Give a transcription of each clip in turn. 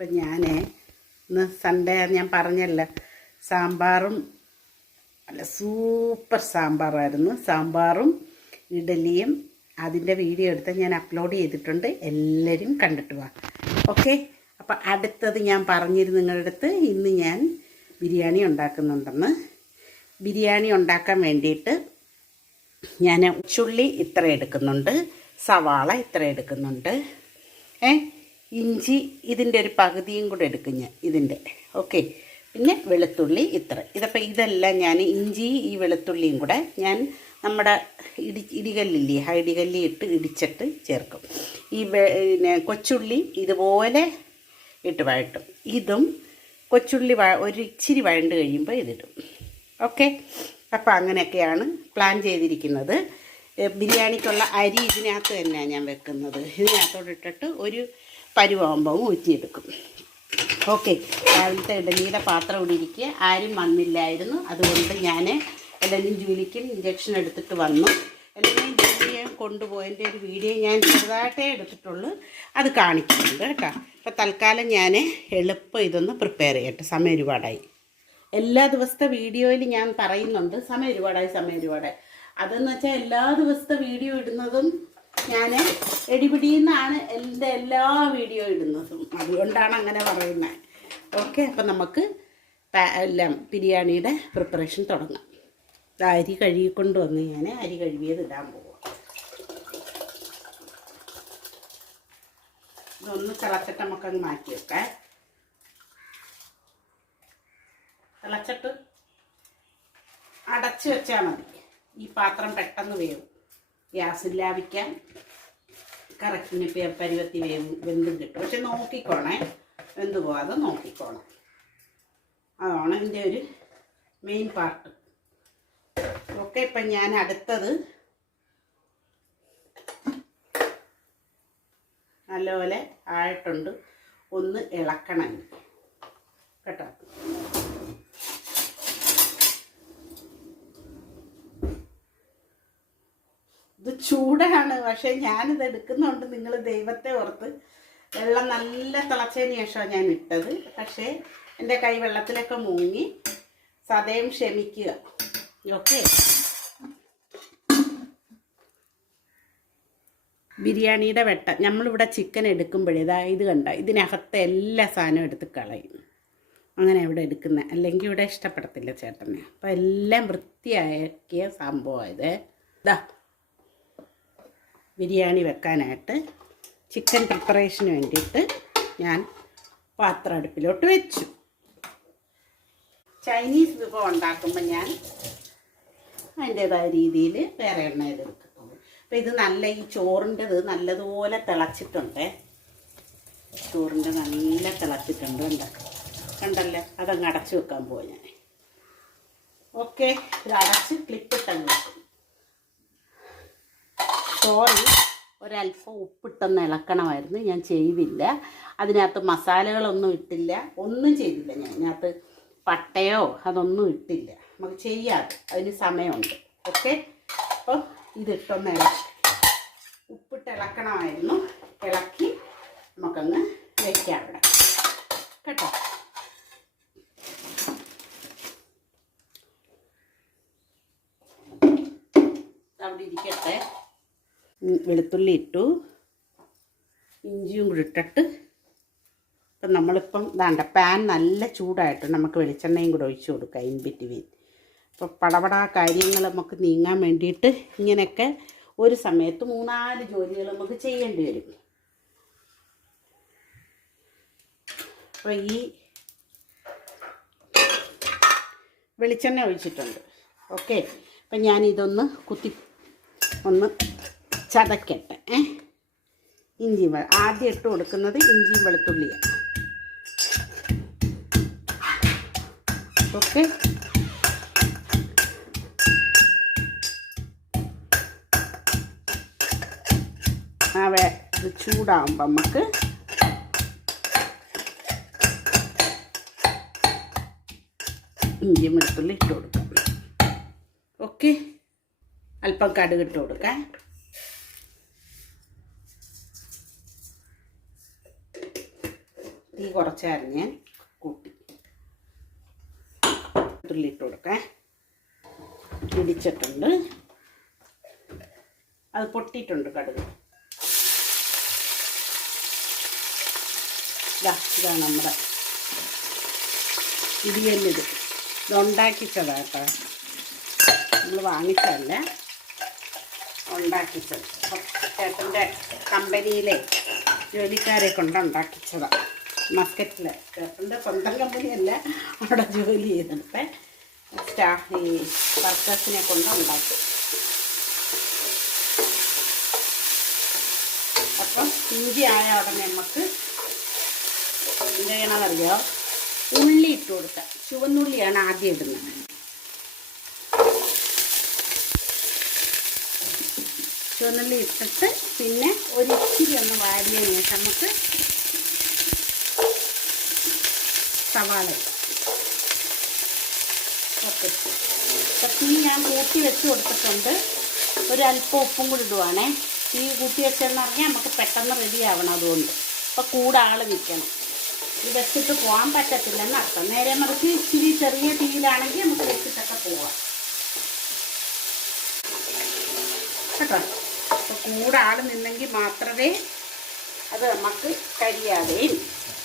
ഇപ്പം ഞാൻ ഇന്ന് സൺഡേ ഞാൻ പറഞ്ഞല്ലോ. സാമ്പാറും അല്ല സൂപ്പർ സാമ്പാറായിരുന്നു. സാമ്പാറും ഇഡലിയും അതിന്റെ വീഡിയോ എടുത്ത് ഞാൻ അപ്ലോഡ് ചെയ്തിട്ടുണ്ട്. എല്ലാവരും കണ്ടിട്ട് വാ. ഓക്കെ അപ്പം അടുത്തത് ഞാൻ പറഞ്ഞിരുന്നു നിങ്ങളുടെ അടുത്ത്. ഇന്ന് ഞാൻ ബിരിയാണി ഉണ്ടാക്കുന്നുണ്ടെന്ന്. ബിരിയാണി ഉണ്ടാക്കാൻ വേണ്ടിയിട്ട് ഞാൻ ചുള്ളി ഇത്ര എടുക്കുന്നുണ്ട്. സവാള ഇത്ര എടുക്കുന്നുണ്ട്. ഏ? ഇഞ്ചി ഇതിന്റെ ഒരു പകുതിയും കൂടെ എടുക്കും ഞാൻ ഇതിന്റെ. ഓക്കെ. പിന്നെ വെളുത്തുള്ളി ഇത്ര. ഇതപ്പോൾ ഇതെല്ലാം ഞാൻ ഇഞ്ചി ഈ വെളുത്തുള്ളിയും കൂടെ ഞാൻ നമ്മുടെ ഇടി ഇടികല്ലില്ലേ ആ ഇടികല്ലി ഇട്ട് ഇടിച്ചിട്ട് ചേർക്കും. ഈ പിന്നെ കൊച്ചുള്ളി ഇതുപോലെ ഇട്ട് വഴട്ടും ഇതും കൊച്ചുള്ളി വ ഒരു ഇച്ചിരി വഴണ്ട് കഴിയുമ്പോൾ ഇതിടും. ഓക്കെ. അപ്പോൾ അങ്ങനെയൊക്കെയാണ് പ്ലാൻ ചെയ്തിരിക്കുന്നത്. ബിരിയാണിക്കുള്ള അരി ഇതിനകത്ത് തന്നെയാണ് ഞാൻ വെക്കുന്നത്. ഇതിനകത്തോട്ട് ഇട്ടിട്ട് ഒരു പരുവാകുമ്പോൾ ഊറ്റിയെടുക്കും. ഓക്കെ. രാവിലത്തെ ഇഡലിയുടെ പാത്രം ഇവിടെ ഇരിക്കുക. ആരും വന്നില്ലായിരുന്നു. അതുകൊണ്ട് ഞാൻ എല്ലാവരും ജൂലിക്കും ഇഞ്ചക്ഷൻ എടുത്തിട്ട് വന്നു. എല്ലാവരും ജൂലിയെ കൊണ്ടുപോയതിന്റെ ഒരു വീഡിയോ ഞാൻ ചെറുതായിട്ടേ എടുത്തിട്ടുള്ളൂ. അത് കാണിക്കുന്നുണ്ട് കേട്ടോ. അപ്പോൾ തൽക്കാലം ഞാൻ എളുപ്പം ഇതൊന്ന് പ്രിപ്പയർ ചെയ്യട്ടെ. സമയം ഒരുപാടായി. എല്ലാ ദിവസത്തെ വീഡിയോയിൽ ഞാൻ പറയുന്നുണ്ട്. സമയം ഒരുപാടായി സമയം ഒരുപാടായി. അതെന്ന് വെച്ചാൽ എല്ലാ ദിവസത്തെ വീഡിയോ ഇടുന്നതും ഞാൻ എടിപിടിയെന്നാണ് എന്റെ എല്ലാ വീഡിയോ ഇടുന്നതും. അതുകൊണ്ടാണ് അങ്ങനെ പറയുന്നത് ഓക്കെ അപ്പം നമുക്ക് എല്ലാം ബിരിയാണിയുടെ പ്രിപ്പറേഷൻ തുടങ്ങാം. അരി കഴുകിക്കൊണ്ട് വന്ന് ഞാൻ അരി കഴുകിയത് ഇടാൻ പോവാം. ഇതൊന്ന് തിളച്ചിട്ട് നമുക്കങ്ങ് മാറ്റി വെക്കാം. തിളച്ചിട്ട് അടച്ച് വെച്ചാൽ മതി. ഈ പാത്രം പെട്ടെന്ന് വേവും. ഗ്യാസ് ലാഭിക്കാൻ കറക്റ്റിന് പരുവത്തി വെന്തും കിട്ടും പക്ഷെ നോക്കിക്കോണേ. വെന്ത് പോകാതെ നോക്കിക്കോണം. അതാണ് ഇതിന്റെ ഒരു മെയിൻ പാർട്ട് ഓക്കെ ഇപ്പം ഞാൻ അടുത്തത് നല്ലപോലെ ആയിട്ടുണ്ട്. ഒന്ന് ഇളക്കണം കേട്ടോ? ഇത് ചൂടാണ്. പക്ഷേ ഞാനിത് എടുക്കുന്നതുകൊണ്ട് നിങ്ങൾ ദൈവത്തെ ഓർത്ത് വെള്ളം നല്ല തിളച്ചതിന് ശേഷമാണ് ഞാൻ ഇട്ടത്. പക്ഷേ എന്റെ കൈ വെള്ളത്തിലൊക്കെ മുങ്ങി. സദയം ക്ഷമിക്കുക. ഓക്കെ? ബിരിയാണിയുടെ വെട്ട. നമ്മളിവിടെ ചിക്കൻ എടുക്കുമ്പോഴേ ഇതാ ഇത് കണ്ട? ഇതിനകത്തെ എല്ലാ സാധനവും എടുത്ത് കളയും. അങ്ങനെ ഇവിടെ എടുക്കുന്നത് അല്ലെങ്കിൽ ഇവിടെ ഇഷ്ടപ്പെടത്തില്ല ചേട്ടനെ. അപ്പോൾ എല്ലാം വൃത്തിയാക്കിയ സംഭവമായത് ഇതാ ബിരിയാണി വെക്കാനായിട്ട് ചിക്കൻ പ്രിപ്പറേഷന് വേണ്ടിയിട്ട് ഞാൻ പാത്രം അടുപ്പിലോട്ട് വെച്ചു. ചൈനീസ് വിഭവം ഉണ്ടാക്കുമ്പോൾ ഞാൻ അതിന്റേതായ രീതിയിൽ വേറെ എണ്ണ എടുക്കത്തുള്ളൂ അപ്പോൾ ഇത് നല്ല ഈ ചോറിന്റെത് നല്ലതുപോലെ തിളച്ചിട്ടുണ്ട്. ചോറിന്റെ നല്ല തിളച്ചിട്ടുണ്ട് കണ്ട? കണ്ടല്ലേ? അതങ്ങ് അടച്ചു വെക്കാൻ പോവാ ഞാൻ ഓക്കെ ഇത് അടച്ച് ക്ലിപ്പിട്ടങ്ങ് വെക്കും. സോറി ഒരല്പം ഉപ്പിട്ടൊന്ന് ഇളക്കണമായിരുന്നു. ഞാൻ ചെയ്തില്ല. അതിനകത്ത് മസാലകളൊന്നും ഇട്ടില്ല. ഒന്നും ചെയ്തില്ല ഞാൻ. അതിനകത്ത് പട്ടയോ അതൊന്നും ഇട്ടില്ല. നമുക്ക് ചെയ്യാതെ അതിന് സമയമുണ്ട്. ഓക്കെ? അപ്പം ഇതിട്ടൊന്ന് ഉപ്പിട്ട് ഇളക്കണമായിരുന്നു. ഇളക്കി നമുക്കൊന്ന് വയ്ക്കാം ഇവിടെ. കേട്ടോ? അവിടെ ഇരിക്കട്ടെ. വെളുത്തുള്ളി ഇട്ടു. ഇഞ്ചിയും കൂടി ഇട്ടിട്ട് ഇപ്പം നമ്മളിപ്പം വേണ്ട പാൻ നല്ല ചൂടായിട്ട് നമുക്ക് വെളിച്ചെണ്ണയും കൂടെ ഒഴിച്ചു കൊടുക്കാം ഇൻ ബിറ്റ്വീൻ അപ്പോൾ പടപട കാര്യങ്ങൾ നമുക്ക് നീങ്ങാൻ വേണ്ടിയിട്ട് ഇങ്ങനെയൊക്കെ ഒരു സമയത്ത് മൂന്നാൽ ജോലികൾ നമുക്ക് ചെയ്യേണ്ടി വരും. അപ്പോൾ ഈ വെളിച്ചെണ്ണ ഒഴിച്ചിട്ടുണ്ട്. ഓക്കെ അപ്പം ഞാനിതൊന്ന് കുത്തി ഒന്ന് ചതക്കട്ടെ ഏ? ഇഞ്ചി ആദ്യം ഇട്ട് കൊടുക്കുന്നത് ഇഞ്ചിയും വെളുത്തുള്ളിയാണ്. ഓക്കെ. ആ ചൂടാകുമ്പോൾ നമുക്ക് ഇഞ്ചി വെളുത്തുള്ളി ഇട്ട് കൊടുക്കാം. ഓക്കെ. അല്പം കടുക് ഇട്ട് കൊടുക്കാം. തീ കുറച്ചായിരുന്നു ഞാൻ കൂട്ടി. ഉള്ളിട്ട് കൊടുക്കാം. ഇടിച്ചിട്ടുണ്ട്. അത് പൊട്ടിയിട്ടുണ്ട് കടുക്. ഇതാ ഇതാണ് നമ്മുടെ ഇടിയല്ലിത്. ഇത് കേട്ടോ. നമ്മൾ വാങ്ങിച്ചതല്ല. ഉണ്ടാക്കിച്ചത്. ചേട്ടന്റെ കമ്പനിയിലെ ജോലിക്കാരെ കൊണ്ട് ഉണ്ടാക്കിച്ചതാണ് മസ്കറ്റിലെ ചേട്ടന്റെ സ്വന്തം കമ്പനിയല്ല അവിടെ ജോലി ചെയ്തെടുത്ത് സ്റ്റാഫ് ഈ വർക്കേഴ്സിനെ കൊണ്ട് ഉണ്ടാക്കി. അപ്പം ഇഞ്ചി ആയ ഉടനെ നമുക്ക് എന്ത് ചെയ്യണമെന്നറിയോ? ഉള്ളി ഇട്ട് കൊടുക്കുക ചുവന്നുള്ളിയാണ് ആദ്യം ഇടുന്നത്. ചുവന്നുള്ളി ഇട്ടിട്ട് പിന്നെ ഒരിച്ചിരി ഒന്ന് വാരിയതിന് ശേഷം നമുക്ക് സവാള. ഓക്കെ. അപ്പം തീ ഞാൻ കൂട്ടി വെച്ച് കൊടുത്തിട്ടുണ്ട്. ഒരു അല്പം ഉപ്പും കൂടി ഇടുവാണേ. ഈ കൂട്ടി വെച്ചതെന്ന് പറഞ്ഞാൽ നമുക്ക് പെട്ടെന്ന് റെഡി ആവണം അതുകൊണ്ട്. അപ്പം കൂടെ ആൾ നിൽക്കണം. ഇത് വെച്ചിട്ട് പോകാൻ പറ്റത്തില്ലെന്ന് അർത്ഥം. നേരെ മറിച്ച് ഇച്ചിരി ചെറിയ തീയിലാണെങ്കിൽ നമുക്ക് വെച്ചിട്ടൊക്കെ പോവാം. കേട്ടോ? അപ്പോൾ കൂടെ ആൾ നിന്നെങ്കിൽ മാത്രമേ അത് നമുക്ക് കരിയാതെയും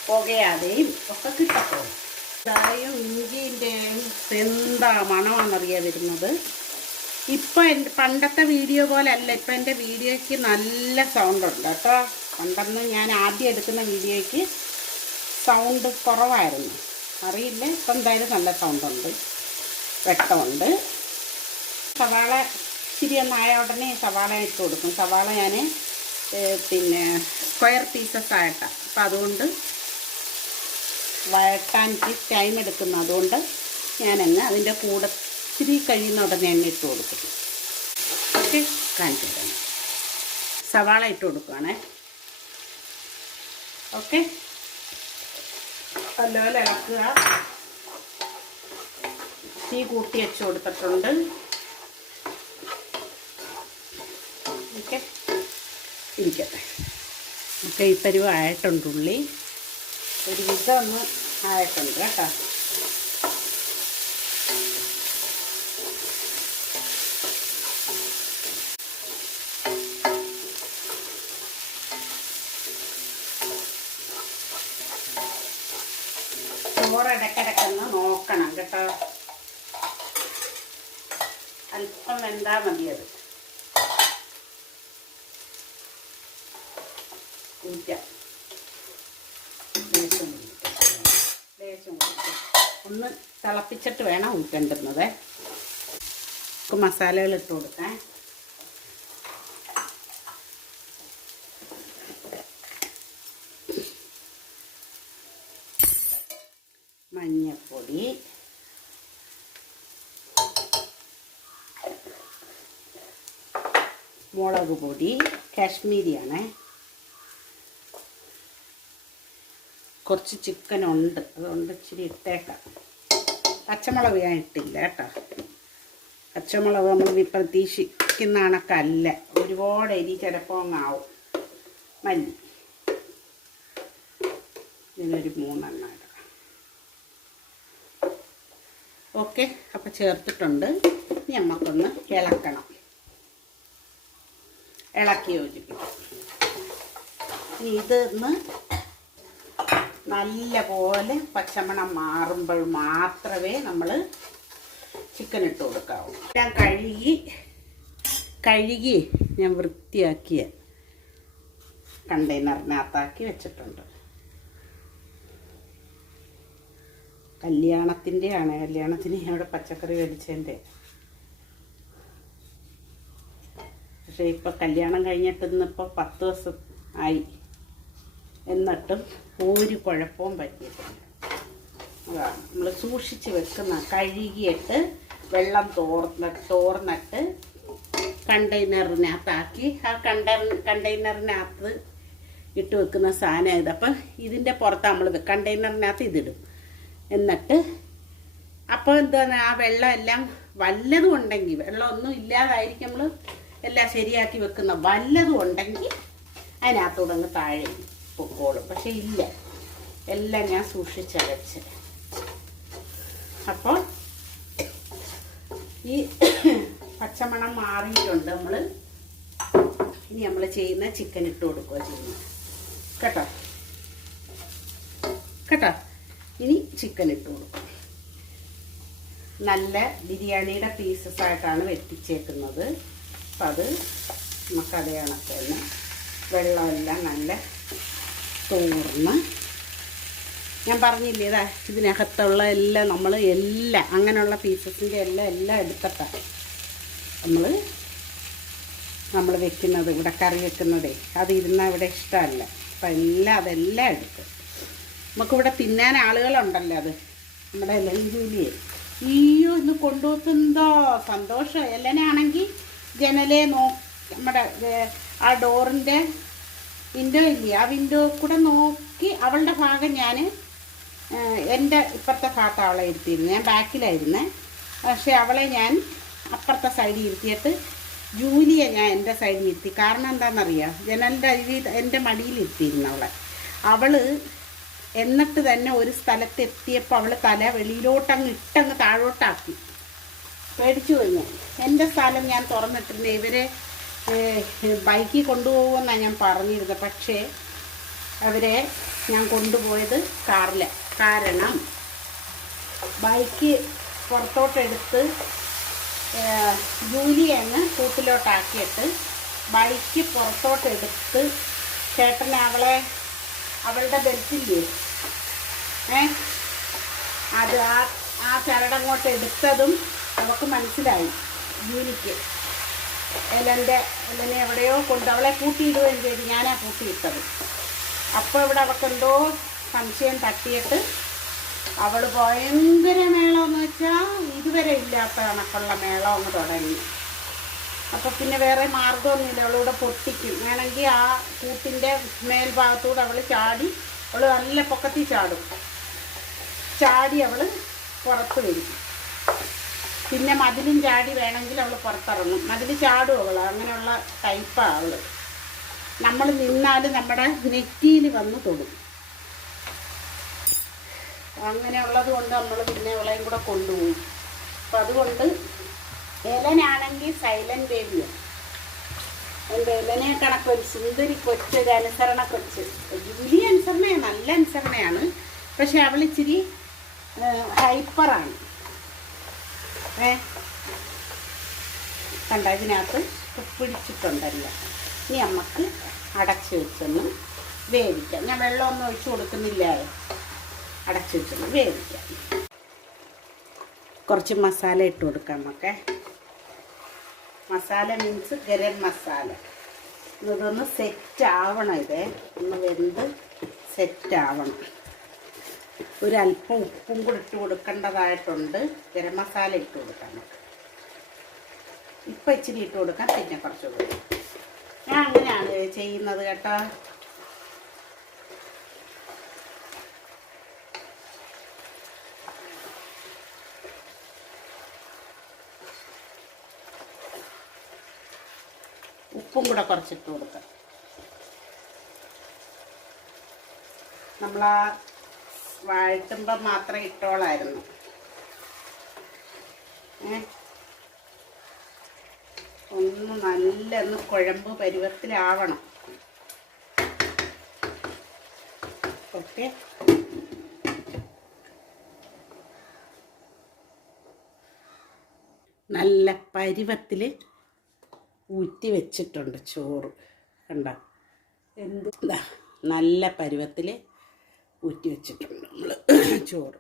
പുകയാതെയും ഒക്കെ കിട്ടത്തുള്ളൂ. ഇതായും ഇഞ്ചിന്റെയും എന്താ മണമാണെന്നറിയാൻ വരുന്നത് ഇപ്പം എന്റെ പണ്ടത്തെ വീഡിയോ പോലെ അല്ല ഇപ്പം എന്റെ വീഡിയോയ്ക്ക് നല്ല സൗണ്ട് ഉണ്ട് കേട്ടോ. പണ്ടെന്ന് ഞാൻ ആദ്യം എടുക്കുന്ന വീഡിയോയ്ക്ക് സൗണ്ട് കുറവായിരുന്നു. അറിയില്ല. ഇപ്പം എന്തായാലും നല്ല സൗണ്ടുണ്ട്. വെട്ടമുണ്ട്. സവാള ഇച്ചിരി ഒന്നായ ഉടനെ സവാള ഇട്ട് കൊടുക്കും. സവാള ഞാൻ പിന്നെ സ്ക്വയർ പീസസ് ആയിട്ടാണ് അപ്പം അതുകൊണ്ട് വഴട്ടാൻ ടൈം എടുക്കുന്നു. അതുകൊണ്ട് ഞാനങ്ങ് അതിന്റെ കൂടെ ഇത്തിരി കഴിയുന്ന ഉടനെ എണ്ണ ഇട്ട് കൊടുക്കും. ഓക്കെ? കാണിച്ചു തരാം. സവാള ഇട്ട് കൊടുക്കുകയാണേ ഓക്കെ? നല്ലപോലെ ഇളക്കുക. തീ കൂട്ടി വെച്ച് കൊടുത്തിട്ടുണ്ട്. ഓക്കെ? ഇരിക്കട്ടെ. ഓക്കെ ഈ പരുവ ആയിട്ടുണ്ട് ഉള്ളി. ഒരു വിധം ഒന്ന് ആയിട്ടുണ്ട് കേട്ടോ. ചോറ് ഇടയ്ക്കിടയ്ക്കൊന്ന് നോക്കണം കേട്ടോ. അല്പം വെന്താ മതിയത്. ഊറ്റാം ലേശം ഊറ്റാം. ഊറ്റാം. ഒന്ന് തിളപ്പിച്ചിട്ട് വേണം ഊറ്റേണ്ടുന്നത് നമുക്ക് മസാലകൾ ഇട്ട് കൊടുക്കാം മഞ്ഞപ്പൊടി. മുളക് പൊടി. കാശ്മീരിയാണേ. കുറച്ച് ചിക്കൻ ഉണ്ട് അതുകൊണ്ട് ഇച്ചിരി ഇട്ടേക്കാം. പച്ചമുളക് ഞാൻ ഇട്ടില്ല കേട്ടോ. പച്ചമുളക് നമ്മൾ പ്രതീക്ഷിക്കുന്ന കണക്കല്ല. ഒരുപാട് എരി ചിലപ്പോൾ അങ്ങാവും മല്ലി. ഇതിനൊരു മൂന്നെണ്ണം ഇടാം. ഓക്കെ അപ്പോൾ ചേർത്തിട്ടുണ്ട്. ഇനി നമുക്കൊന്ന് ഇളക്കണം. ഇളക്കി യോജിപ്പിക്കാം. ഇനി ഇതൊന്ന് നല്ല പോലെ പച്ചമണം മാറുമ്പോൾ മാത്രമേ നമ്മൾ ചിക്കൻ ഇട്ട് കൊടുക്കാവൂ. ഞാൻ കഴുകി കഴുകി ഞാൻ വൃത്തിയാക്കിയ കണ്ടെയ്നറിനകത്താക്കി വെച്ചിട്ടുണ്ട്. കല്യാണത്തിന്റെ ആണ് കല്യാണത്തിന് ഇവിടെ പച്ചക്കറി മേടിച്ചതിന്റെ. പക്ഷേ ഇപ്പം കല്യാണം കഴിഞ്ഞിട്ട് ഇന്നിപ്പോൾ പത്ത് ദിവസം ആയി. എന്നിട്ടും ഒരു കുഴപ്പവും പറ്റിയിട്ടില്ല. അതാണ് നമ്മൾ സൂക്ഷിച്ച് വെക്കുന്ന കഴുകിയിട്ട് വെള്ളം തോർന്ന തോർന്നിട്ട് കണ്ടെയ്നറിനകത്താക്കി. ആ കണ്ട കണ്ടെയ്നറിനകത്ത് ഇട്ട് വെക്കുന്ന സാധനം ഇത്. അപ്പം ഇതിന്റെ പുറത്ത് നമ്മൾ കണ്ടെയ്നറിനകത്ത് ഇതിടും. എന്നിട്ട് അപ്പോൾ എന്താണ് ആ വെള്ളം എല്ലാം വല്ലതും ഉണ്ടെങ്കിൽ വെള്ളമൊന്നും ഇല്ലാതായിരിക്കും നമ്മൾ എല്ലാം ശരിയാക്കി വെക്കുന്ന വല്ലതും ഉണ്ടെങ്കിൽ അതിനകത്തോടങ്ങ് താഴെ പൊക്കോളും. പക്ഷെ ഇല്ല. എല്ലാം ഞാൻ സൂക്ഷിച്ചരച്ച് അപ്പോൾ ഈ പച്ചമണം മാറിയിട്ടുണ്ട് നമ്മൾ ഇനി നമ്മൾ ചെയ്യുന്ന ചിക്കൻ ഇട്ട് കൊടുക്കുക ചെയ്യുന്നത്. കേട്ടോ? കേട്ടോ? ഇനി ചിക്കൻ ഇട്ട് കൊടുക്കും. നല്ല ബിരിയാണിയുടെ പീസസ് ആയിട്ടാണ് വെട്ടിച്ചേക്കുന്നത്. അപ്പം അത് നമുക്കതേ കണക്ക് തന്നെ വെള്ളമെല്ലാം നല്ല തോർന്ന്. ഞാൻ പറഞ്ഞില്ലേ ഇതാ ഇതിനകത്തുള്ള എല്ലാം നമ്മൾ എല്ലാം അങ്ങനെയുള്ള പീസസിന്റെ എല്ലാം എല്ലാം എടുത്തിട്ടാണ് നമ്മൾ നമ്മൾ വെക്കുന്നത് ഇവിടെ കറി വെക്കുന്നതേ. അത് ഇരുന്നാൽ ഇവിടെ ഇഷ്ടമല്ല. അപ്പം എല്ലാം അതെല്ലാം എടുത്ത്. നമുക്കിവിടെ തിന്നാൻ ആളുകളുണ്ടല്ലോ അത്. നമ്മുടെ ലഞ്ചൂലിയെ അയ്യോ ഇന്ന് കൊണ്ടുപോകുന്നതോ സന്തോഷം. എല്ലാനാണെങ്കിൽ ജനലേ നോ നമ്മുടെ ആ ഡോറിന്റെ വിൻഡോ ഇല്ലേ? ആ വിൻഡോ കൂടെ നോക്കി അവളുടെ ഭാഗം ഞാൻ എന്റെ ഇപ്പുറത്തെ ഭാഗത്ത് അവളെ ഇരുത്തിയിരുന്നു. ഞാൻ ബാക്കിലായിരുന്നു. പക്ഷേ അവളെ ഞാൻ അപ്പുറത്തെ സൈഡിൽ ഇരുത്തിയിട്ട് ജൂലിയെ ഞാൻ എന്റെ സൈഡിൽ ഇരുത്തി. കാരണം എന്താണെന്നറിയാം? ജനലിന്റെ അരികിൽ എന്റെ മടിയിൽ ഇരുത്തിയിരുന്നു അവളെ. അവൾ എന്നിട്ട് തന്നെ ഒരു സ്ഥലത്ത് എത്തിയപ്പോൾ അവൾ തല വെളിയിലോട്ടങ്ങ് ഇട്ടങ്ങ് താഴോട്ടാക്കി. പേടിച്ചു കഴിഞ്ഞു എന്റെ സ്ഥലം ഞാൻ തുറന്നിട്ടിരുന്നു. ഇവരെ ബൈക്കിൽ കൊണ്ടുപോകുമെന്നാണ് ഞാൻ പറഞ്ഞിരുന്നത്. പക്ഷേ അവരെ ഞാൻ കൊണ്ടുപോയത് കാറിൽ കാരണം ബൈക്ക് പുറത്തോട്ടെടുത്ത് ജൂലി അങ്ങ് കൂട്ടിലോട്ടാക്കിയിട്ട് ബൈക്ക് പുറത്തോട്ടെടുത്ത് ചേട്ടൻ അവളെ അവളുടെ ബെൽറ്റില്ലേ? ഏ അത് ആ ആ ചരടങ്ങോട്ട് എടുത്തതും അവൾക്ക് മനസ്സിലായി ജൂലിക്ക്. എലന്റെ എലനെ എവിടെയോ കൊണ്ട് അവളെ കൂട്ടിയിടുകയും ചെയ്ത്. ഞാനാ കൂട്ടിയിട്ടത്. അപ്പോൾ ഇവിടെ അവൾക്കെന്തോ സംശയം തട്ടിയിട്ട് അവൾ ഭയങ്കര മേളമെന്ന് വെച്ചാൽ ഇതുവരെ ഇല്ലാത്ത കണക്കുള്ള മേളം അങ്ങ് തുടങ്ങി. അപ്പോൾ പിന്നെ വേറെ മാർഗമൊന്നുമില്ല അവളിവിടെ പൊട്ടിക്കും. വേണമെങ്കിൽ ആ കൂട്ടിന്റെ മേൽഭാഗത്തൂടെ അവൾ ചാടി അവൾ നല്ല പൊക്കത്തിൽ ചാടും. ചാടി അവൾ പുറത്ത് വരും. പിന്നെ മതിലും ചാടി വേണമെങ്കിൽ അവൾ പുറത്തിറങ്ങും. മതിൽ ചാടും അവൾ അങ്ങനെയുള്ള ടൈപ്പാണ് അവൾ നമ്മൾ നിന്നാൽ നമ്മുടെ നെറ്റിയിൽ വന്ന് തൊടും. അങ്ങനെയുള്ളത് കൊണ്ട് നമ്മൾ പിന്നെ അവളെയും കൂടെ കൊണ്ടുപോകും. അപ്പം അതുകൊണ്ട് എലനാണെങ്കിൽ സൈലന്റ് ബേബിയാണ് എന്റെ എലനെ കണക്ക് ഒരു സുന്ദരി കൊച്ച് ഒരു അനുസരണ കൊച്ച്. ജൂലി അനുസരണയാണ് നല്ല അനുസരണയാണ്. പക്ഷെ അവളിച്ചിരി ഹൈപ്പറാണ് ഏ കണ്ട ഇതിനകത്ത് പിടിച്ചിട്ടുണ്ടല്ലോ. ഇനി നമുക്ക് അടച്ച് വെച്ചൊന്ന് വേവിക്കാം. ഞാൻ വെള്ളം ഒന്നും ഒഴിച്ചു കൊടുക്കുന്നില്ലേ. അടച്ച് വെച്ചൊന്ന് വേവിക്കാം. കുറച്ച് മസാല ഇട്ട് കൊടുക്കാം നമുക്ക് മസാല മീൻസ് ഗരം മസാല. ഇതൊന്ന് സെറ്റ് ആവണം ഇതേ. ഒന്ന് വെന്ത് സെറ്റ് ആവണം. ഒരല്പം ഉപ്പും കൂടി ഇട്ട് കൊടുക്കേണ്ടതായിട്ടുണ്ട്. ഗരം മസാല ഇട്ട് കൊടുക്കാം ഇപ്പം ഇച്ചിരി ഇട്ട് കൊടുക്കാം പിന്നെ കുറച്ച് കൊടുക്കാം ഞാൻ അങ്ങനെയാണ് ചെയ്യുന്നത് കേട്ടോ. ഉപ്പും കൂടെ കുറച്ചിട്ട് കൊടുക്കാം. നമ്മളാ വഴറ്റുമ്പം മാത്രം ഇട്ടോളായിരുന്നു. ഒന്ന് നല്ല ഒന്ന് കുഴമ്പ് പരുവത്തിലാവണം. ഓക്കെ. നല്ല പരുവത്തിൽ ഊറ്റി വെച്ചിട്ടുണ്ട് ചോറ്. കണ്ട? എന്താ? നല്ല പരുവത്തിൽ ഊറ്റി വെച്ചിട്ടുണ്ട് നമ്മൾ ചോറ്.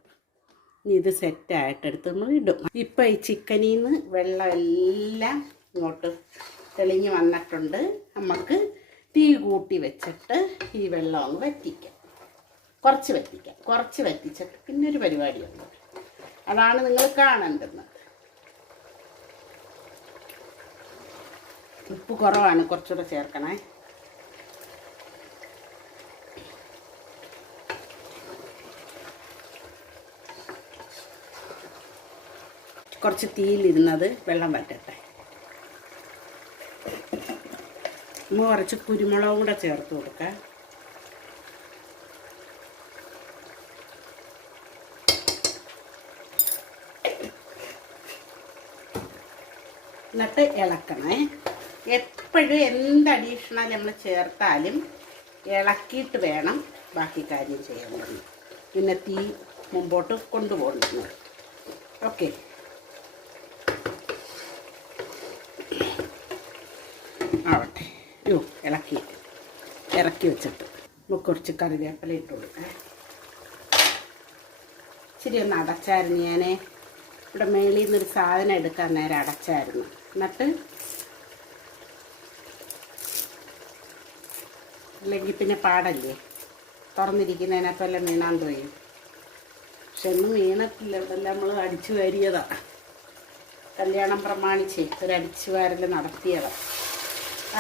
ഇനി ഇത് സെറ്റായിട്ടെടുത്ത് നമ്മൾ ഇടും. ഇപ്പം ഈ ചിക്കനിൽ നിന്ന് വെള്ളം എല്ലാം ഇങ്ങോട്ട് തെളിഞ്ഞ് വന്നിട്ടുണ്ട്. നമുക്ക് തീ കൂട്ടി വെച്ചിട്ട് ഈ വെള്ളം ഒന്ന് വറ്റിക്കാം. കുറച്ച് വറ്റിക്കാം. കുറച്ച് വറ്റിച്ചിട്ട് പിന്നെ ഒരു പരിപാടിയുണ്ട് അതാണ് നിങ്ങൾ കാണേണ്ടത്. ഉപ്പ് കുറവാണ്. കുറച്ചുകൂടെ ചേർക്കണേ. കുറച്ച് തീയിലിരുന്നത് വെള്ളം വറ്റട്ടെ. നമ്മൾ കുറച്ച് കുരുമുളക് കൂടെ ചേർത്ത് കൊടുക്കുക എന്നിട്ട് ഇളക്കണേ. എപ്പോഴും എന്ത് അഡീഷണൽ നമ്മൾ ചേർത്താലും ഇളക്കിയിട്ട് വേണം ബാക്കി കാര്യം ചെയ്യാൻ പിന്നെ തീ മുമ്പോട്ട് കൊണ്ടുപോകുന്നത് ഓക്കെ. ഇളക്കി ഇറക്കി വെച്ചിട്ട്. നമുക്ക് കുറച്ച് കറിവേപ്പില ഇട്ട് കൊടുക്കാം ഇച്ചിരി ഒന്ന് അടച്ചായിരുന്നു ഞാൻ ഇവിടെ മേളിൽ നിന്നൊരു സാധനം എടുക്കാൻ നേരം അടച്ചായിരുന്നു. എന്നിട്ട് അല്ലെങ്കിൽ പിന്നെ പാടല്ലേ? തുറന്നിരിക്കുന്നതിനകത്തല്ല വീണാൻ തോന്നി. പക്ഷെ ഒന്നും വീണത്തില്ല. ഇവിടെ നമ്മൾ അടിച്ചു വാരിയതാ. കല്യാണം പ്രമാണിച്ച്. ഒരു അടിച്ചു വാരൽ നടത്തിയതാ.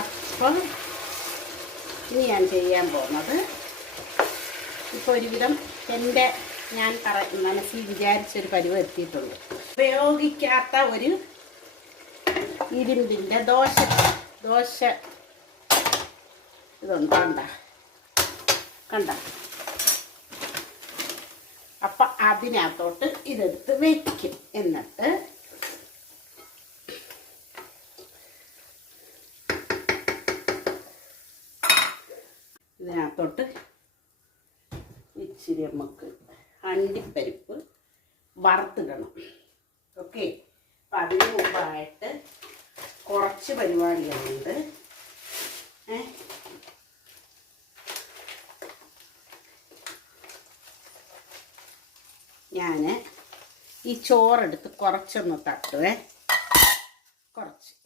അപ്പം ഇനി ഞാൻ ചെയ്യാൻ പോകുന്നത് ഇപ്പോൾ ഒരുവിധം എന്റെ ഞാൻ പറ മനസ്സിൽ വിചാരിച്ചൊരു പരിവ് എത്തിയിട്ടുണ്ട് ഉപയോഗിക്കാത്ത ഒരു ഇരുമ്പിന്റെ ദോശ ദോശ ഇതൊന്നും കണ്ട കണ്ട. അപ്പം അതിനകത്തോട്ട് ഇതെടുത്ത് വെക്കും. എന്നിട്ട് ഇതിനകത്തോട്ട് ഇച്ചിരി നമുക്ക് അണ്ടിപ്പരിപ്പ് വറുത്തിടണം. ഓക്കെ അപ്പം അതിന് മുമ്പായിട്ട് കുറച്ച് പരിപാടികളുണ്ട്. ഞാൻ ഈ ചോറെടുത്ത് കുറച്ചൊന്ന് തട്ടുവേ. കുറച്ച്.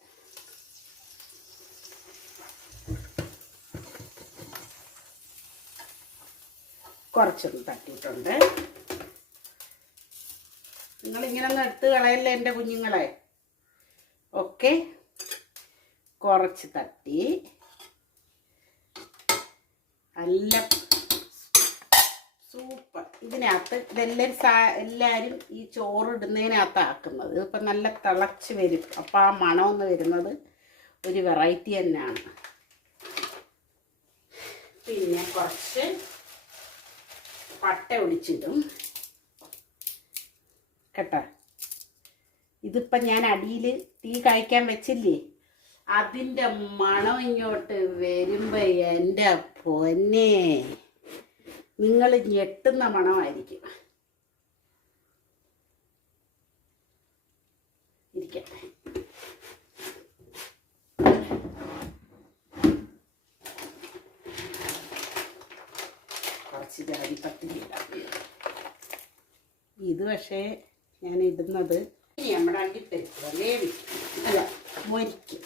കുറച്ചൊന്ന് തട്ടിയിട്ടുണ്ട്. നിങ്ങളിങ്ങനെ ഒന്ന് എടുത്ത് കളയല്ലേ എന്റെ കുഞ്ഞുങ്ങളെ? ഓക്കെ. കുറച്ച് തട്ടി. നല്ല സൂപ്പർ. ഇതിനകത്ത് ഇതെല്ലാവരും സാ എല്ലാവരും ഈ ചോറ് ഇടുന്നതിനകത്ത് ആക്കുന്നത്. ഇപ്പം നല്ല തിളച്ച് വരും. അപ്പം ആ മണമൊന്ന് വരുന്നത് ഒരു വെറൈറ്റി തന്നെയാണ്. പിന്നെ കുറച്ച് പട്ട ഒടിച്ചിടും കേട്ടോ? ഇതിപ്പം ഞാൻ അടിയിൽ തീ കായ്ക്കാൻ വെച്ചില്ലേ? അതിന്റെ മണം ഇങ്ങോട്ട് വരുമ്പോൾ എന്റെ പൊന്നെ. നിങ്ങൾ ഞെട്ടുന്ന മണമായിരിക്കും ഇരിക്കട്ടെ കുറച്ച് ജാതിപ്പത്തിരി ഉണ്ടാക്കിയത് ഇത് പക്ഷേ ഞാൻ ഇടുന്നത് ഇനി നമ്മുടെ അണ്ടിപ്പരിപ്പ് വേവിക്കും അല്ല മൊരിക്കും.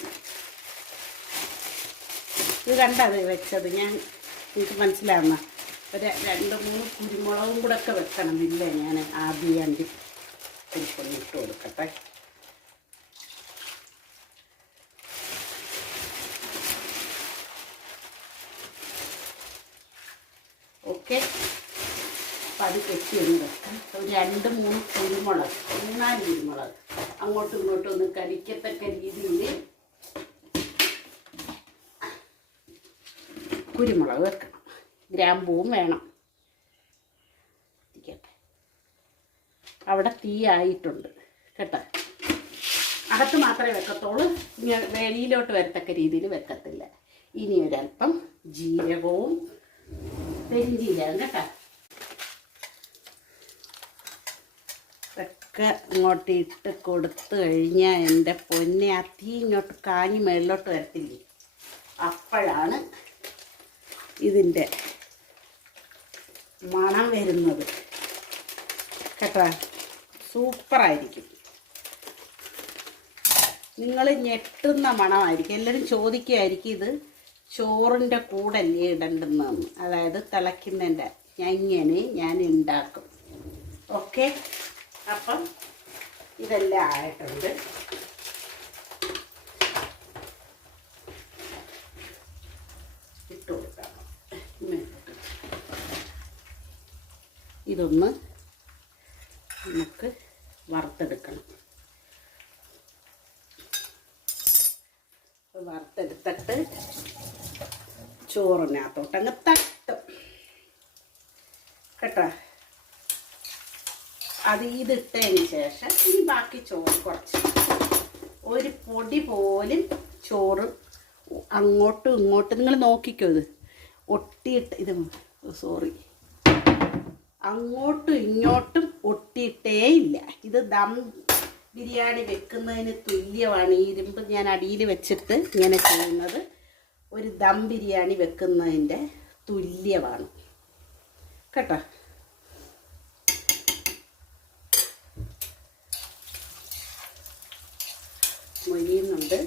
ഇത് കണ്ടത് വെച്ചത്? ഞാൻ എനിക്ക് മനസ്സിലാവുന്ന. ഒരു രണ്ട് മൂന്ന് കുരുമുളകും കൂടെ ഒക്കെ വെക്കണം ഇല്ല ഞാൻ ആദ്യം അണ്ടി പരിപ്പൊന്ന് ഇട്ട് കൊടുക്കട്ടെ ഓക്കെ വെക്കാം ഒരു രണ്ട് മൂന്ന് കുരുമുളക് മൂന്നാൽ കുരുമുളക്. അങ്ങോട്ടും ഇങ്ങോട്ടും ഒന്ന് കടിക്കത്തക്ക രീതിയിൽ കുരുമുളക് വെക്കണം. ഗ്രാമ്പൂവും വേണം. അവിടെ തീ ആയിട്ടുണ്ട്. കേട്ടോ? അകത്ത് മാത്രമേ വെക്കത്തുള്ളൂ. വെളിയിലോട്ട് വരത്തക്ക രീതിയിൽ വെക്കത്തില്ല. ഇനി ഒരല്പം ജീരകവും പെരിഞ്ചീരകം കേട്ടോ? ഒക്കെ ഇങ്ങോട്ട് ഇട്ട് കൊടുത്തു കഴിഞ്ഞാൽ എന്റെ പൊന്നെ ആ തീ ഇങ്ങോട്ട് കാഞ്ഞ് മേളിലോട്ട് വരത്തില്ലേ? അപ്പോഴാണ് ഇതിന്റെ മണം വരുന്നത്. കേട്ടോ? സൂപ്പറായിരിക്കും. നിങ്ങൾ ഞെട്ടുന്ന മണമായിരിക്കും. എല്ലാവരും ചോദിക്കുമായിരിക്കും ഇത് ചോറിന്റെ കൂടല്ലേ ഇടണ്ടെന്നാണ് അതായത് തിളയ്ക്കുന്നതിന്റെ ഇങ്ങനെ ഞാൻ ഉണ്ടാക്കും. ഓക്കെ? അപ്പം ഇതെല്ലാം ആയിട്ടുണ്ട്. ഇട്ട് കൊടുക്കാം. ഇതൊന്ന് നമുക്ക് വറുത്തെടുക്കണം. വറുത്തെടുത്തിട്ട് ചോറിനകത്തോട്ട് അങ്ങ് തട്ടും. കേട്ടോ? അത് ഇതിട്ടതിന് ശേഷം ഇനി ബാക്കി ചോറ് കുറച്ച്. ഒരു പൊടി പോലും ചോറ് അങ്ങോട്ടും ഇങ്ങോട്ടും നിങ്ങൾ നോക്കിക്കോ ഇത്. ഒട്ടിയിട്ട് ഇത് സോറി അങ്ങോട്ടും ഇങ്ങോട്ടും ഒട്ടിയിട്ടേ ഇല്ല. ഇത് ദം ബിരിയാണി വെക്കുന്നതിന് തുല്യമാണ്. ഈ ഇരുമ്പ് ഞാൻ അടിയിൽ വെച്ചിട്ട് ഇങ്ങനെ ചെയ്യുന്നത്. ഒരു ദം ബിരിയാണി വെക്കുന്നതിന്റെ തുല്യമാണ്. കേട്ടോ? മൊരിയുന്നുണ്ട്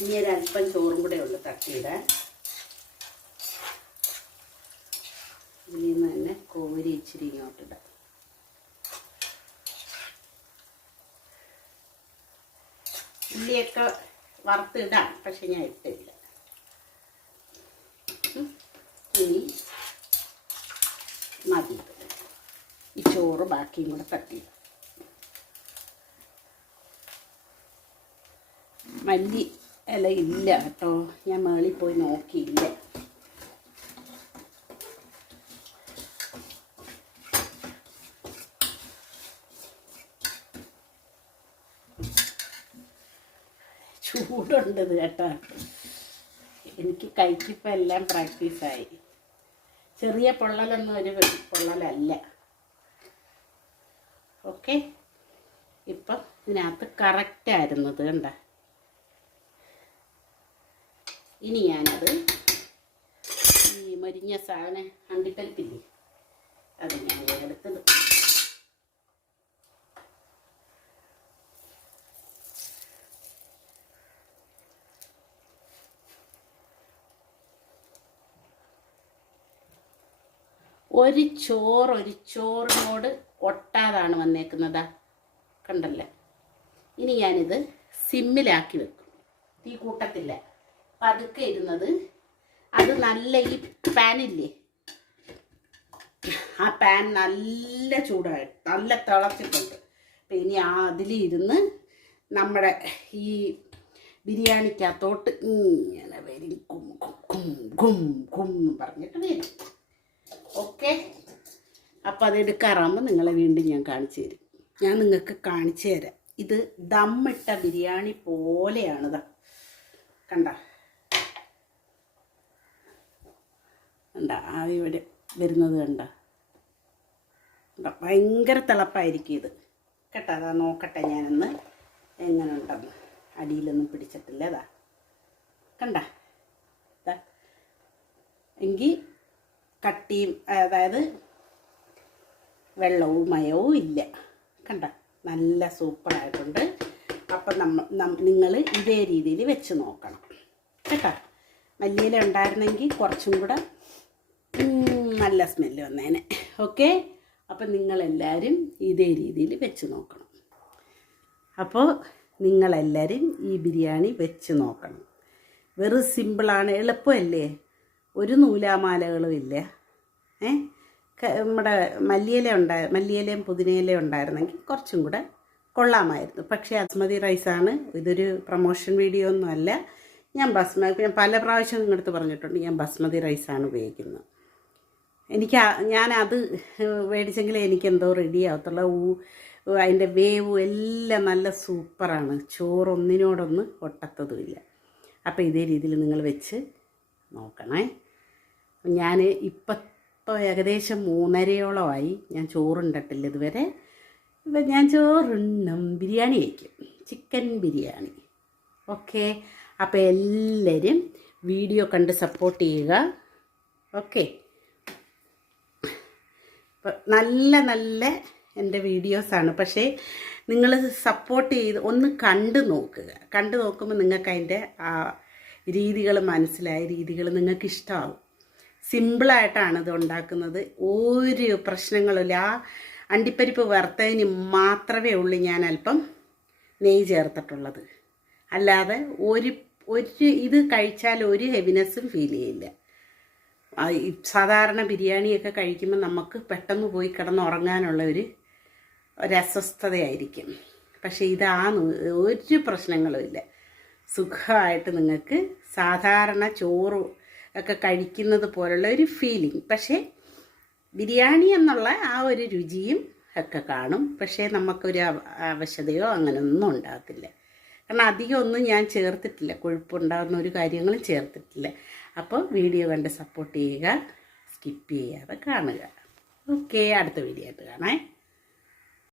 ഇനി ഒരല്പം ചോറും കൂടെ ഉള്ളു തട്ടിയിടാൻ. ഇതിൽ തന്നെ കോരി ഇച്ചിരി ഇങ്ങോട്ടിടാം ഉള്ളിയൊക്കെ വറുത്തിടാം പക്ഷെ ഞാൻ ഇട്ടില്ല. ഇനി മതി. ഈ ചോറ് ബാക്കിയും കൂടെ തട്ടിയിടാം. മല്ലി ഇല ഇല്ല കേട്ടോ. ഞാൻ മേളിൽ പോയി നോക്കിയില്ല. ചൂടുണ്ടത് കേട്ടോ. എനിക്ക് കഴിക്കിപ്പോൾ എല്ലാം പ്രാക്ടീസായി ചെറിയ പൊള്ളലൊന്നും ഒരു പൊള്ളലല്ല. ഓക്കെ ഇപ്പം ഇതിനകത്ത് കറക്റ്റായിരുന്നത് കണ്ട? ഇനി ഞാനത് ഈ മരിഞ്ഞ സാധനം കണ്ടിട്ടില്ലേ? അത് ഞാൻ എടുത്തത് ഒരു ചോറ് ഒരു ചോറിനോട് ഒട്ടാതാണ് വന്നേക്കുന്നതാ. കണ്ടല്ലേ? ഇനി ഞാനിത് സിമ്മിലാക്കി വെക്കും. തീ കൂട്ടത്തില്ല. പതുക്കെ ഇരുന്നത്. അത് നല്ല ഈ പാനില്ലേ? ആ പാൻ നല്ല ചൂടായി നല്ല തിളച്ചിട്ടുണ്ട്. അപ്പം ഇനി ആ അതിലിരുന്ന് നമ്മുടെ ഈ ബിരിയാണിക്കകത്തോട്ട് ഇങ്ങനെ വരും. കും കും കും കും പറഞ്ഞിട്ട് വരും. ഓക്കെ? അപ്പം അതെടുക്കാറാകുമ്പോൾ നിങ്ങളെ വീണ്ടും ഞാൻ കാണിച്ചു തരും. ഞാൻ നിങ്ങൾക്ക് കാണിച്ചു തരാം. ഇത് ദമ്മിട്ട ബിരിയാണി പോലെയാണിതാ കണ്ട? കണ്ട ആവി ഇവിടെ വരുന്നത് കണ്ട. കണ്ടോ ഭയങ്കര തിളപ്പായിരിക്കും ഇത്. കേട്ടോ അതാ നോക്കട്ടെ ഞാനൊന്ന് എങ്ങനെ ഉണ്ടെന്ന് അടിയിലൊന്നും പിടിച്ചിട്ടില്ല അതാ കണ്ട. എങ്കിൽ കട്ടിയും അതായത് വെള്ളവും മയവും ഇല്ല. കണ്ട? നല്ല സൂപ്പറായിട്ടുണ്ട് അപ്പം നമ്മ നിങ്ങൾ ഇതേ രീതിയിൽ വെച്ച് നോക്കണം. കേട്ടോ? മല്ലിയില ഉണ്ടായിരുന്നെങ്കിൽ കുറച്ചും കൂടെ നല്ല സ്മെല്ല് വന്നേനെ. ഓക്കെ അപ്പം നിങ്ങളെല്ലാവരും ഇതേ രീതിയിൽ വെച്ച് നോക്കണം. അപ്പോൾ നിങ്ങളെല്ലാവരും ഈ ബിരിയാണി വെച്ച് നോക്കണം. വെറും സിമ്പിളാണ് എളുപ്പമല്ലേ? ഒരു നൂലാമാലകളും ഇല്ല. ഏ? നമ്മുടെ മല്ലിയില ഉണ്ടായ മല്ലിയിലയും പുതിനയിലയും ഉണ്ടായിരുന്നെങ്കിൽ കുറച്ചും കൂടെ കൊള്ളാമായിരുന്നു. പക്ഷേ അസ്മതി റൈസാണ് ഇതൊരു പ്രൊമോഷൻ വീഡിയോ ഒന്നും അല്ല. ഞാൻ ബസ്മതി ഞാൻ പല പ്രാവശ്യം നിങ്ങളടുത്ത് പറഞ്ഞിട്ടുണ്ട് ഞാൻ ബസ്മതി റൈസാണ് ഉപയോഗിക്കുന്നത്. എനിക്ക് ഞാൻ അത് മേടിച്ചെങ്കിലേ എനിക്ക് എന്തോ റെഡി ആകത്തുള്ള ഊ അതിന്റെ വേവും എല്ലാം നല്ല സൂപ്പറാണ്. ചോറൊന്നിനോടൊന്ന് ഒട്ടത്തതുമില്ല. അപ്പോൾ ഇതേ രീതിയിൽ നിങ്ങൾ വെച്ച് നോക്കണേ. ഞാൻ ഇപ്പത്തോ ഏകദേശം മൂന്നരയോളമായി ഞാൻ ചോറുണ്ടിട്ടില്ല ഇതുവരെ. ഇപ്പം ഞാൻ ചോറുണ്ണും ബിരിയാണി കഴിക്കും. ചിക്കൻ ബിരിയാണി. ഓക്കെ? അപ്പോൾ എല്ലാവരും വീഡിയോ കണ്ട് സപ്പോർട്ട് ചെയ്യുക. ഓക്കെ? നല്ല നല്ല എന്റെ വീഡിയോസാണ് പക്ഷേ നിങ്ങൾ സപ്പോർട്ട് ചെയ്ത് ഒന്ന് കണ്ടു നോക്കുക. കണ്ടു നോക്കുമ്പോൾ നിങ്ങൾക്ക് അതിന്റെ രീതികൾ മനസ്സിലായ രീതികൾ നിങ്ങൾക്ക് ഇഷ്ടമാവും സിമ്പിളായിട്ടാണ് ഇത് ഉണ്ടാക്കുന്നത്. ഒരു പ്രശ്നങ്ങളില്ല ആ അണ്ടിപ്പരിപ്പ് വറുത്തതിന് മാത്രമേ ഉള്ളൂ ഞാൻ അല്പം നെയ്യ് ചേർത്തിട്ടുള്ളത്. അല്ലാതെ ഒരു ഒരു ഇത് കഴിച്ചാൽ ഒരു ഹെവിനെസ്സും ഫീൽ ചെയ്യില്ല. സാധാരണ ബിരിയാണിയൊക്കെ കഴിക്കുമ്പോൾ നമുക്ക് പെട്ടെന്ന് പോയി കിടന്നുറങ്ങാനുള്ള ഒരു ഒരസ്വസ്ഥതയായിരിക്കും. പക്ഷേ ഇത് ഒരു പ്രശ്നങ്ങളും ഇല്ല. സുഖമായിട്ട് നിങ്ങൾക്ക് സാധാരണ ചോറ് ഒക്കെ കഴിക്കുന്നത് പോലുള്ള ഒരു ഫീലിംഗ് പക്ഷേ ബിരിയാണി എന്നുള്ള ആ ഒരു രുചിയും ഒക്കെ കാണും. പക്ഷേ നമുക്കൊരു ആവശ്യതയോ അങ്ങനെയൊന്നും ഉണ്ടാകത്തില്ല. കാരണം അധികം ഒന്നും ഞാൻ ചേർത്തിട്ടില്ല. കൊഴുപ്പുണ്ടാകുന്ന ഒരു കാര്യങ്ങളും ചേർത്തിട്ടില്ല. അപ്പോൾ വീഡിയോ കണ്ട് സപ്പോർട്ട് ചെയ്യുക സ്കിപ്പ് ചെയ്യാതെ കാണുക. ഓക്കെ അടുത്ത വീഡിയോ ആയിട്ട് കാണാം.